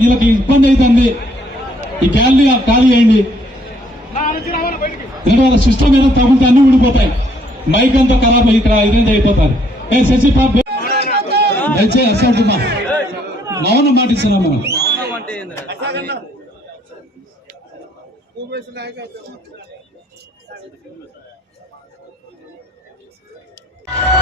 వీళ్ళకి ఇబ్బంది అవుతుంది. ఈ గ్యాలరీ ఖాళీ చేయండి ఎందుకంటే వాళ్ళ సిస్టమ్ ఏదో తగులుతా అన్ని ఊడిపోతాయి. మైక్ అంతా ఖరాబ్ ఇక్కడ ఇదేంటి అయిపోతారు. ఏ శశి పాప దయచేసి అసలు మౌనం మాటిస్తున్నాం మనం. Thank you.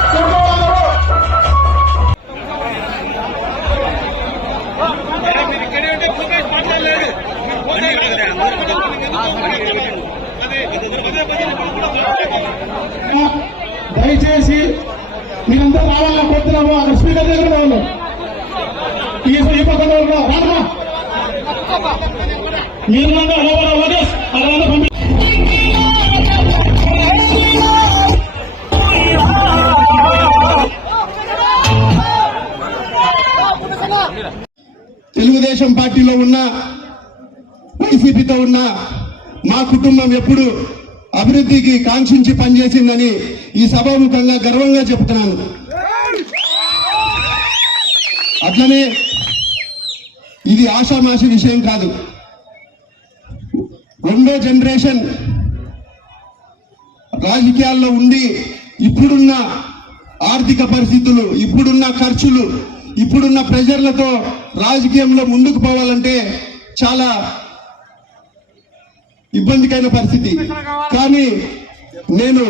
దయచేసి మీరందరూ రావాలని కోరుతున్నాము అక్కడ స్పీకర్ దగ్గర రావాలి ఈ ఈ పక్కన రామా? మీరు అలా పంపి తెలుగుదేశం పార్టీలో ఉన్న వైసీపీతో ఉన్న మా కుటుంబం ఎప్పుడు అభివృద్ధికి కాంక్షించి పనిచేసిందని ఈ సభాముఖంగా గర్వంగా చెబుతున్నాను. అట్లనే ఇది ఆషామాషి విషయం కాదు. రెండో జనరేషన్ రాజకీయాల్లో ఉండి ఇప్పుడున్న ఆర్థిక పరిస్థితులు ఇప్పుడున్న ఖర్చులు ఇప్పుడున్న ప్రెజర్లతో రాజకీయంలో ముందుకు పోవాలంటే చాలా ఇబ్బందికైన పరిస్థితి. కానీ నేను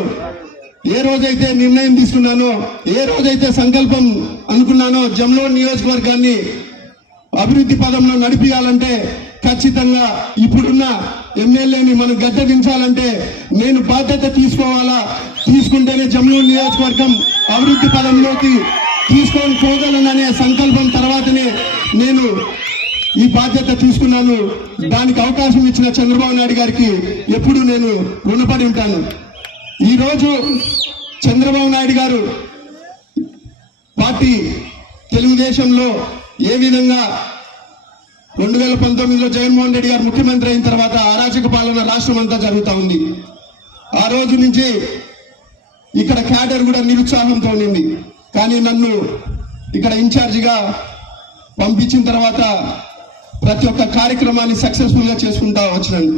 ఏ రోజైతే నిర్ణయం తీసుకున్నానో ఏ రోజైతే సంకల్పం అనుకున్నానో జమ్లో నియోజకవర్గాన్ని అభివృద్ధి పదంలో నడిపించాలంటే ఖచ్చితంగా ఇప్పుడున్న ఎమ్మెల్యేని మనం గద్దె దించాలంటే నేను బాధ్యత తీసుకోవాలా? తీసుకుంటేనే జమ్మూ నియోజకవర్గం అభివృద్ధి పదంలోకి తీసుకొని పోగలననే సంకల్పం తర్వాతనే నేను ఈ బాధ్యత తీసుకున్నాను. దానికి అవకాశం ఇచ్చిన చంద్రబాబు నాయుడు గారికి ఎప్పుడు నేను రుణపడి ఉంటాను. ఈరోజు చంద్రబాబు నాయుడు గారు పార్టీ తెలుగుదేశంలో ఏ విధంగా రెండు వేల పంతొమ్మిదిలో జగన్మోహన్ రెడ్డి గారు ముఖ్యమంత్రి అయిన తర్వాత అరాచక పాలన రాష్ట్రం అంతా జరుగుతూ ఉంది. ఆ రోజు నుంచి ఇక్కడ క్యాడర్ కూడా నిరుత్సాహంతో ఉండింది. కానీ నన్ను ఇక్కడ ఇన్ఛార్జిగా పంపించిన తర్వాత ప్రతి ఒక్క కార్యక్రమాన్ని సక్సెస్ఫుల్గా చేసుకుంటా వచ్చినాను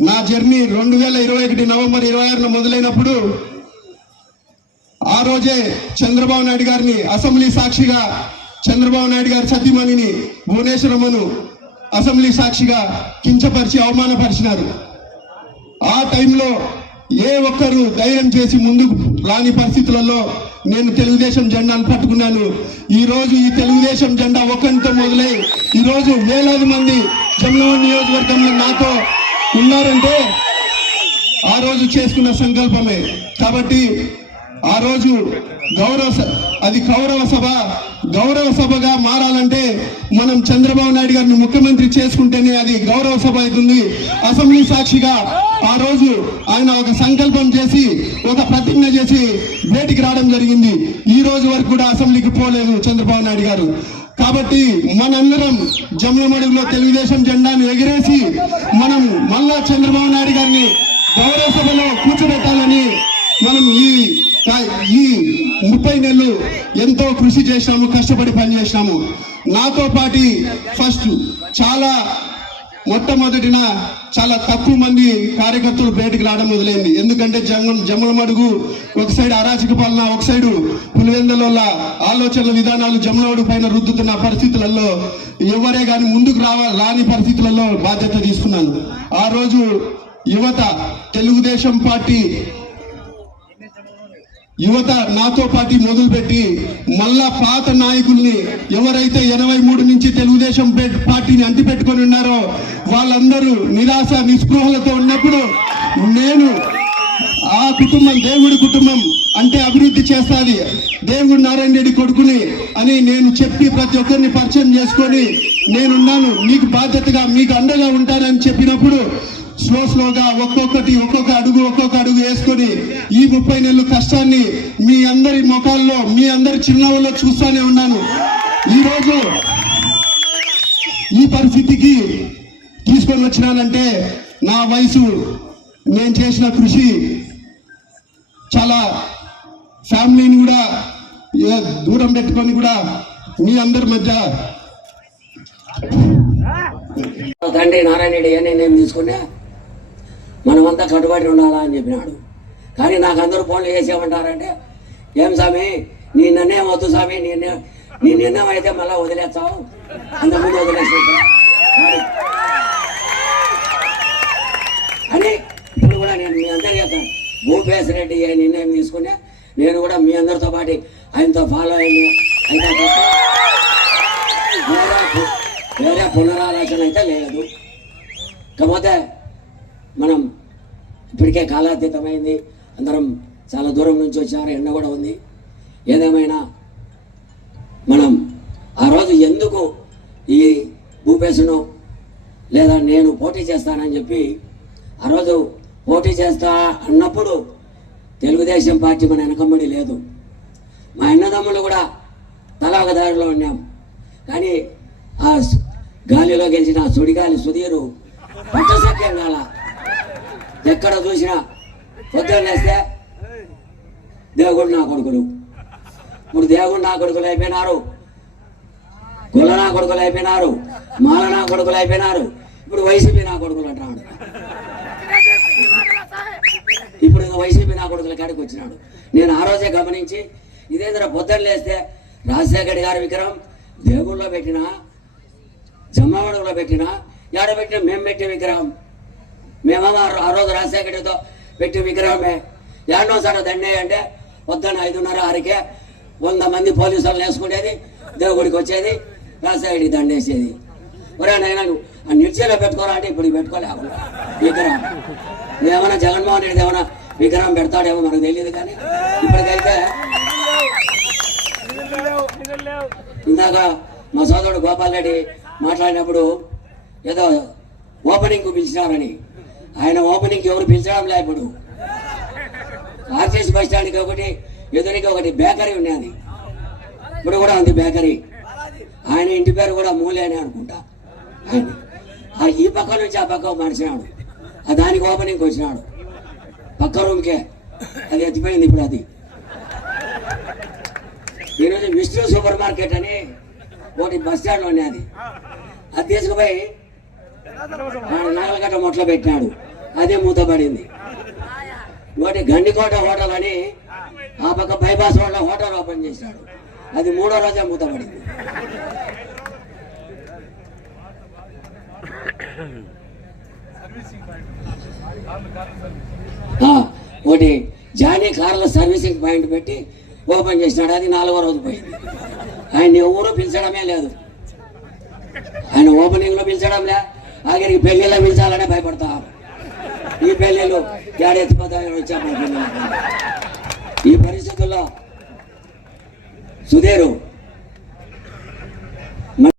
నా జర్నీ రెండు వేల ఇరవై ఒకటి నవంబర్ ఇరవై ఆరున మొదలైనప్పుడు ఆ రోజే చంద్రబాబు నాయుడు గారిని అసెంబ్లీ సాక్షిగా చంద్రబాబు నాయుడు గారి సతీమణిని భువనేశ్వరమ్మను అసెంబ్లీ సాక్షిగా కించపరిచి అవమానపరిచినారు. ఆ టైంలో ఏ ఒక్కరు ధైర్యం చేసి ముందుకు రాని పరిస్థితులలో నేను తెలుగుదేశం జెండాను పట్టుకున్నాను. ఈ రోజు ఈ తెలుగుదేశం జెండా ఒకరితో మొదలై ఈ రోజు వేలాది మంది జమ్మూరు నియోజకవర్గంలో నాతో ఉన్నారంటే ఆ రోజు చేసుకున్న సంకల్పమే. కాబట్టి ఆ రోజు గౌరవ అది గౌరవ సభ గౌరవ సభగా మారాలంటే మనం చంద్రబాబు నాయుడు గారిని ముఖ్యమంత్రి చేసుకుంటేనే అది గౌరవ సభ అవుతుంది. అసెంబ్లీ సాక్షిగా ఆ రోజు ఆయన ఒక సంకల్పం చేసి ఒక ప్రతిజ్ఞ చేసి బయటికి రావడం జరిగింది. ఈ రోజు వరకు కూడా అసెంబ్లీకి పోలేదు చంద్రబాబు నాయుడు గారు. కాబట్టి మనందరం జమ్మలమడుగులో తెలుగుదేశం జెండాను ఎగిరేసి మనం మళ్ళా చంద్రబాబు నాయుడు గారిని గౌరవ సభలో కూర్చోబెట్టాలని మనం ఈ ఈ ముప్పై నెలలు ఎంతో కృషి చేసినాము కష్టపడి పనిచేసినాము నాతో పాటి ఫస్ట్ చాలా మొట్టమొదటిన చాలా తక్కువ మంది కార్యకర్తలు బయటకు రావడం మొదలైంది. ఎందుకంటే జంగం జమ్మలమడుగు ఒక సైడ్ అరాచక పాలన ఒక సైడు పులివెందల ఆలోచనల విధానాలు జమ్మలమడుగు పైన రుద్దుతున్న పరిస్థితులలో ఎవరే కానీ ముందుకు రావ రాని పరిస్థితులలో బాధ్యత తీసుకున్నాను. ఆ రోజు యువత తెలుగుదేశం పార్టీ యువత నాతో పాటి మొదలుపెట్టి మళ్ళా పాత నాయకుల్ని ఎవరైతే ఎనభై మూడు నుంచి తెలుగుదేశం పార్టీని అంటిపెట్టుకొని ఉన్నారో వాళ్ళందరూ నిరాశ నిస్పృహలతో ఉన్నప్పుడు నేను ఆ కుటుంబం దేవుడి కుటుంబం అంటే అభివృద్ధి చేస్తుంది. దేవుడు నారాయణ రెడ్డి కొడుకుని అని నేను చెప్పి ప్రతి ఒక్కరిని పరిచయం చేసుకొని నేనున్నాను. మీకు బాధ్యతగా మీకు అండగా ఉంటానని చెప్పినప్పుడు స్లో స్లోగా ఒక్కొక్కటి ఒక్కొక్క అడుగు ఒక్కొక్క అడుగు వేసుకొని ఈ ముప్పై నెలలు కష్టాన్ని మీ అందరి ముఖాల్లో మీ అందరి చిరునవ్వులో చూస్తూనే ఉన్నాను. ఈరోజు ఈ పరిస్థితికి తీసుకొని వచ్చినానంటే నా వయసు నేను చేసిన కృషి చాలా ఫ్యామిలీని కూడా దూరం పెట్టుకొని కూడా మీ అందరి మధ్య తండ్రి నారాయణుడు నేను నేను తీసుకున్నా. మనమంతా కట్టుబడి ఉండాలా అని చెప్పినాడు. కానీ నాకు అందరూ ఫోన్లు చేసేమంటారంటే ఏం స్వామి నీ నిర్ణయం వద్దు స్వామి నీ నీ నిర్ణయం అయితే మళ్ళీ వదిలేస్తావు. అంతకుముందు వదిలేసి అని ఇప్పుడు కూడా నేను మీ అందరికీ చెప్తాను భూపేశ్ రెడ్డి ఏ నిర్ణయం తీసుకుంటే నేను కూడా మీ అందరితో పాటు ఆయనతో ఫాలో అయింది అయితే వేరే పునరాలోచన అయితే లేదు. కాకపోతే మనం ఇప్పటికే కాలాతీతమైంది. అందరం చాలా దూరం నుంచి వచ్చారు ఎండ కూడా ఉంది. ఏదేమైనా మనం ఆ రోజు ఎందుకు ఈ భూపేశను లేదా నేను పోటీ చేస్తానని చెప్పి ఆ రోజు పోటీ చేస్తా అన్నప్పుడు తెలుగుదేశం పార్టీ మన వెనకమ్మడి లేదు. మా అన్నదమ్ములు కూడా తలా ఒక దారిలో ఉన్నాం. కానీ ఆ గాలిలో గెలిచిన సుడిగాలి సుధీరు పట్టసత్యం కాల ఎక్కడ చూసినా పొద్దున్న లేస్తే దేవుడు నా కొడుకులు. ఇప్పుడు దేవుడు నా కొడుకులు అయిపోయినారు. కుల నా కొడుకులు అయిపోయినారు. మాల నా కొడుకులు అయిపోయినారు. ఇప్పుడు వైసీపీ నా కొడుకులు అంటున్నాడు. ఇప్పుడు ఇంకా వైసీపీ నా కొడుకుల కాడికి వచ్చినాడు. నేను ఆ రోజే గమనించి ఇదేంద్ర పొద్దున్న లేస్తే రాజశేఖర్ గారి విగ్రహం దేవుళ్ళలో పెట్టినా జమ్మవాడలో పెట్టినా ఎక్కడ పెట్టిన మేము పెట్టే విగ్రహం. మేమేమో ఆ- రోజు రాజశేఖరితో పెట్టి విగ్రహమే. ఏడో సార్ దండే అంటే పొద్దున్న ఐదున్నర ఆరుకే వంద మంది పోలీసు వాళ్ళు వేసుకునేది దేవుడికి వచ్చేది రాజశేఖరికి దండేసేది. ఒరే నైనా ఆ నిర్చయలో పెట్టుకోరా అంటే ఇప్పుడు పెట్టుకోలేకుండా విగ్రహం. ఏమైనా జగన్మోహన్ రెడ్డి ఏమైనా విగ్రహం పెడతాడేమో మనకు తెలియదు కానీ ఇప్పటికైతే ఇందాక మా సోదరుడు గోపాల్ రెడ్డి మాట్లాడినప్పుడు ఏదో ఓపెనింగ్ పిలిచినారని. ఆయన ఓపెనింగ్ ఎవరు పిలిచడం లే ఇప్పుడు. ఆర్టీసీ బస్ స్టాండ్కి ఒకటి ఎదురికి ఒకటి బేకరీ ఉన్నది ఇప్పుడు కూడా ఉంది బేకరీ. ఆయన ఇంటి పేరు కూడా మూలే అని అనుకుంటా. ఆయన. ఆ ఈ పక్క నుంచి ఆ పక్క మనిషినాడు ఆ దానికి ఓపెనింగ్ వచ్చినాడు. పక్క రూమ్కే. అది ఎత్తిపోయింది ఇప్పుడు అది. ఈరోజు విష్ణు సూపర్ మార్కెట్ అని ఒకటి బస్ స్టాండ్ ఉన్నది అది తీసుకుపోయి నాగలగట్ట ముట్లు పెట్టినాడు. అదే మూతపడింది. ఒకటి గండికోట హోటల్ అని ఆ పక్క బైపాస్ వాళ్ళ హోటల్ ఓపెన్ చేశాడు. అది మూడో రోజే మూతపడింది. ఒకటి జానీ కార్ల సర్వీసింగ్ పాయింట్ పెట్టి ఓపెన్ చేసినాడు. అది నాలుగో రోజు పోయింది. ఆయన ఎవరు పిలిచడమే లేదు. ఆయన ఓపెనింగ్లో పిలిచడం లే ఆఖరికి పెళ్ళిలో పిలిచాలనే భయపడతారు. ఈ పెళ్ళిళ్ళు ఏడెత్తిపోతాయని వచ్చాము ఈ పరిస్థితుల్లో సుధీరు